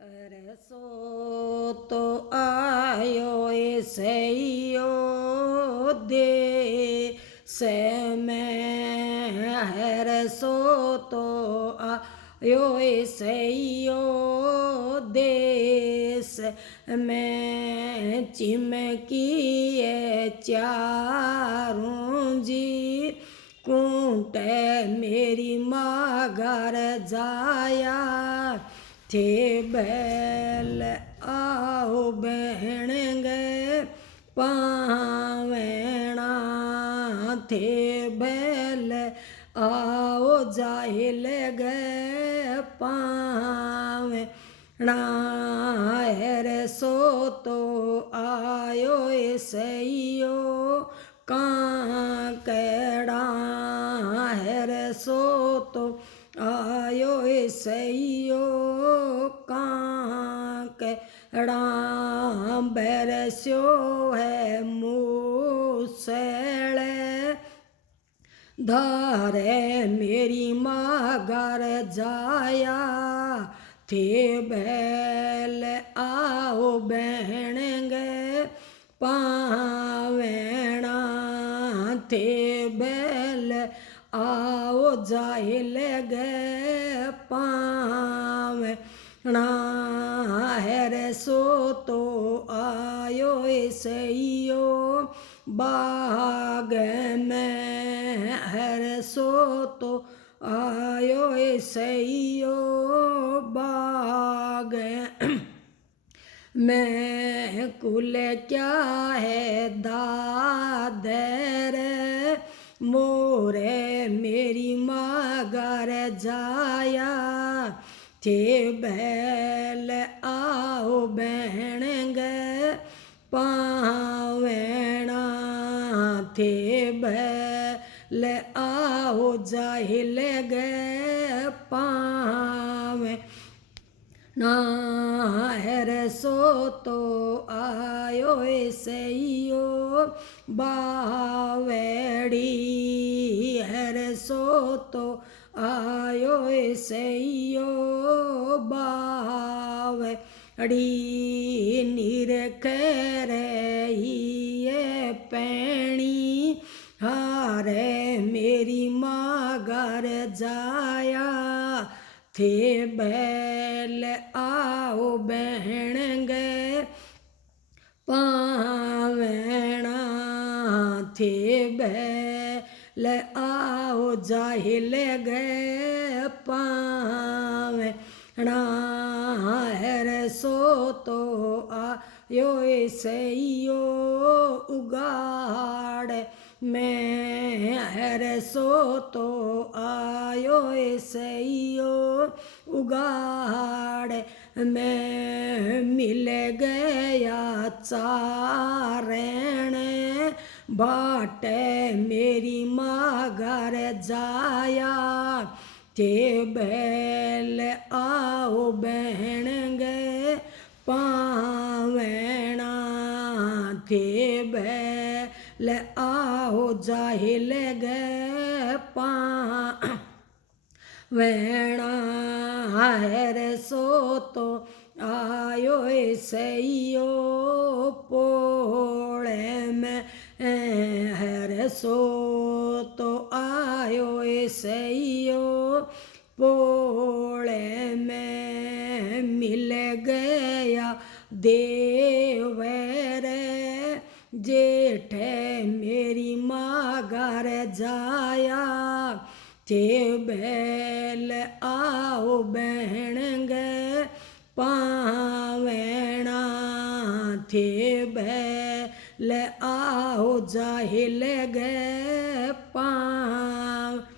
अरे सो तो आयो ऐसैयो दे से में हर सो तो आयो ऐसैयो देश में चिमकिए चारों जी कूटे मेरी माँ घर जाया थे बैल आओ बहन गए पावेणा थे बैल आओ जाहिल गए पावेणा रे सो तो आयो ऐसैयो काकेड़ा रे सो तो आयो ऐसैयो काकेड़ा बरस्यो है मूसले धारे मेरी माँ घर जाया थे बैल आओ बहन गए पावेणा थे बैल आओ जाहिल गए पावेणा रे सो तो आयो ऐसैयो बाग में हर सो तो आयो ऐसैयो बाग मैं कुल क्या है दादर मोरे मेरी माँ घर जाया थे बैल आओ बहन गए पावेणा थे बैल आओ जाहिल गए पावेणा रे सो तो आयो ऐसैयो बावेड़ी रे सो तो आयो ऐसैयो बावेड़ी निरख रही पैणी हारे मेरी माँ घर जाया थे बैल आओ बहन गए पावेणा थे बैल आओ जाहिल गए पावेणा रे सो तो आयो ऐसैयो उगाड़ मैं रे सो तो आयो ऐसैयो उगाड़ में मिल गया चारण बाटे मेरी माँ घर जाया थे बैल आओ बहन गए पावेणा थे बैल आओ जाहिल गए पावेणा रे सो तो आयो ऐसैयो पोळे में रे सो तो आयो ऐसैयो पोळे में मिल गया देवर जेठे मेरी माँ घर जाया थे बैल आओ बहन गए पावेणा थे बैल आओ जाहिल गए पावेणा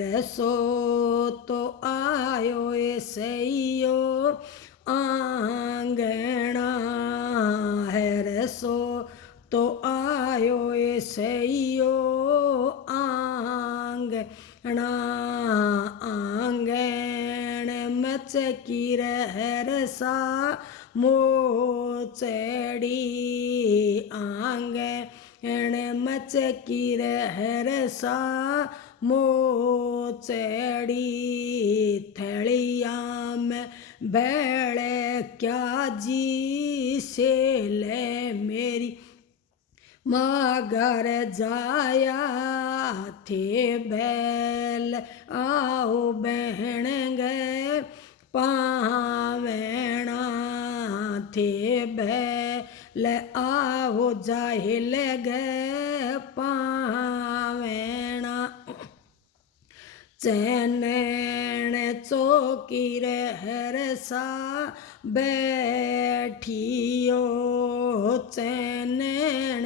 रे सो तो आयो ऐसैयो आंगणा रे सो तो आयो ऐसैयो आंगणा आंगण मचकी रहरसा मोचड़ी आंगण मचकी रहरसा मोचड़ी थैली बैले क्या जी से ले मेरी मगर जाया थे बैल आओ बहन गए पावेणा थे बैल आओ जाहिल गए पावेणा चैनैन चौकी रहरसा बैठियो चैनैन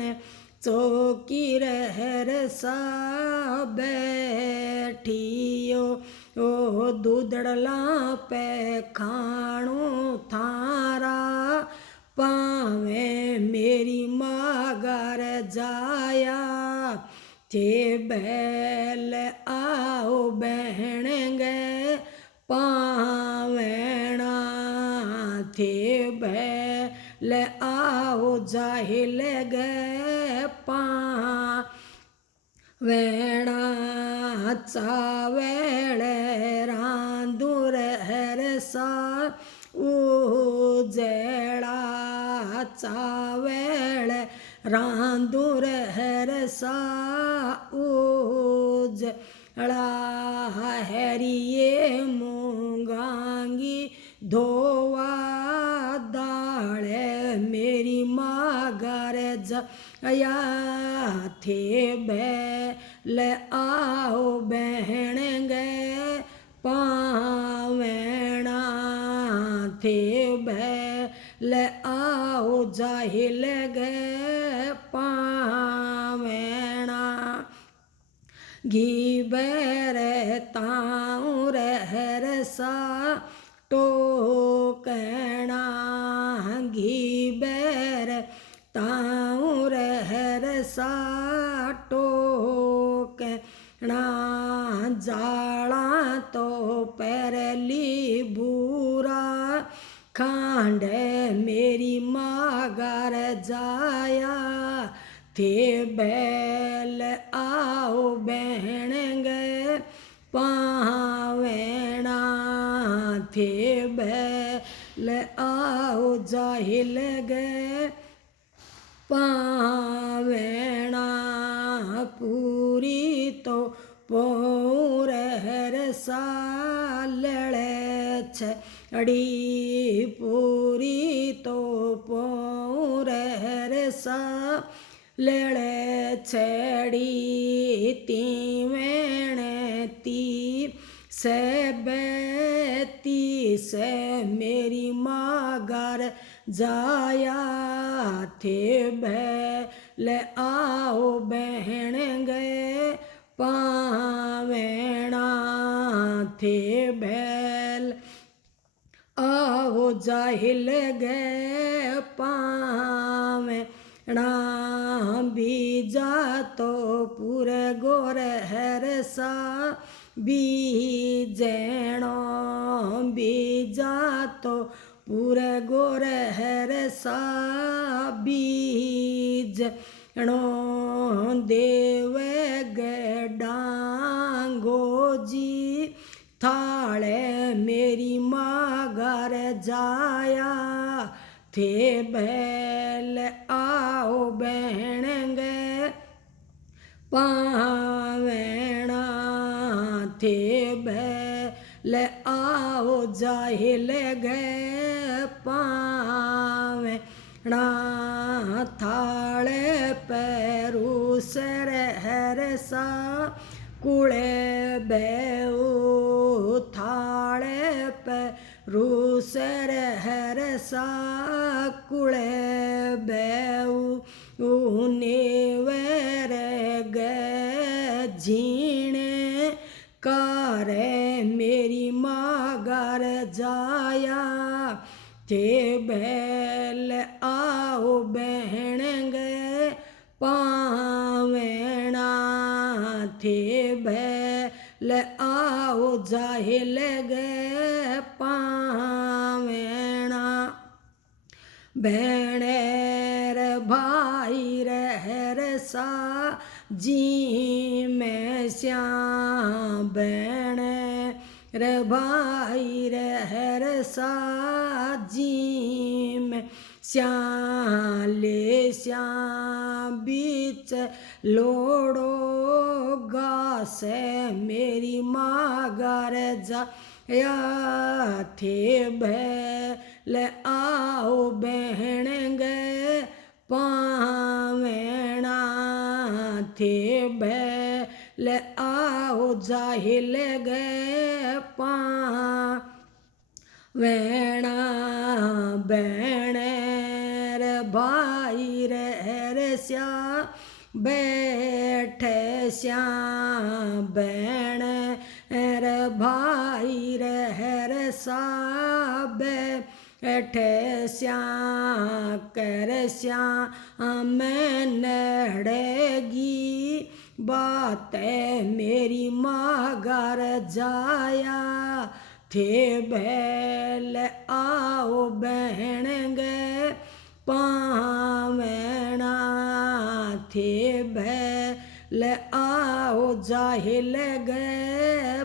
चौकी रहरसा बैठियो ओ दूधड़ला पे खाणो थारा पावे मेरी मगर जाया थे बैल आओ बहन गए पावेणा थे बैल आओ जाहिल गए पावेणा चावेल रांदुर हरसा उजड़ा चावेल रांदुर हरसा उजड़ा हरिये मूंगांगी धोवा दाड़े मेरी मगर जाया थे बैल आओ बहन गए पावेणा थे बैल आओ जाहिल गए पावेणा घी बैरताऊँ रहरसा टोकना घी बैरताऊँ रहरसा टोकना जाड़ा तो पैरली बूरा खांड मेरी मगर जाया थे बैल आओ बहन गए पावेणा थे बैल आओ जाहिल गए पावेणा पूरी तो पौर हरसा लड़े छड़ी पूरी तो पौर हरसा लड़े छड़ी तीवेण ती से बैती से मेरी मगर जाया थे बैल आओ बहन गए पावेणा थे बैल आओ जाहिल गए पावेणा बीजा तो पूरे गोर हरसा बीजेणो बीजा तो पूरे गोर हरसा बीजणो देवे गडांगो जी थाले मेरी मगर जाया थे बैल आओ बहन गए पावेणा थे बैल आओ जाहिल गए पावेणा थाले पैरू सर हरसा कुड़े बेऊ थाले पैरू सर हरसा कुड़े बेऊ नेवर गए झीणे कारे मेरी मगर जाया थे बैल आओ बहन गए पावेणा थे बैल आओ जाहिल गए पावेणा बहनेर भाई रहरसा जी में श्याम बहने रे भाई रे हर साजी में श्याले श्याम बीच लोड़ो गास मेरी माँ गार जा या थे भैल आओ बहन गए पावेणा थे भैल आओ जाहिल गए पावेणा बैणर भाई रे श्या बैठे श्याम बैण रे भाई रे साब बैठे श्याम कर श्याम नड़ेगी बात मेरी माँ घर जाया थे बैल आओ बहन गए पावेणा थे बैल आओ जाहिल गए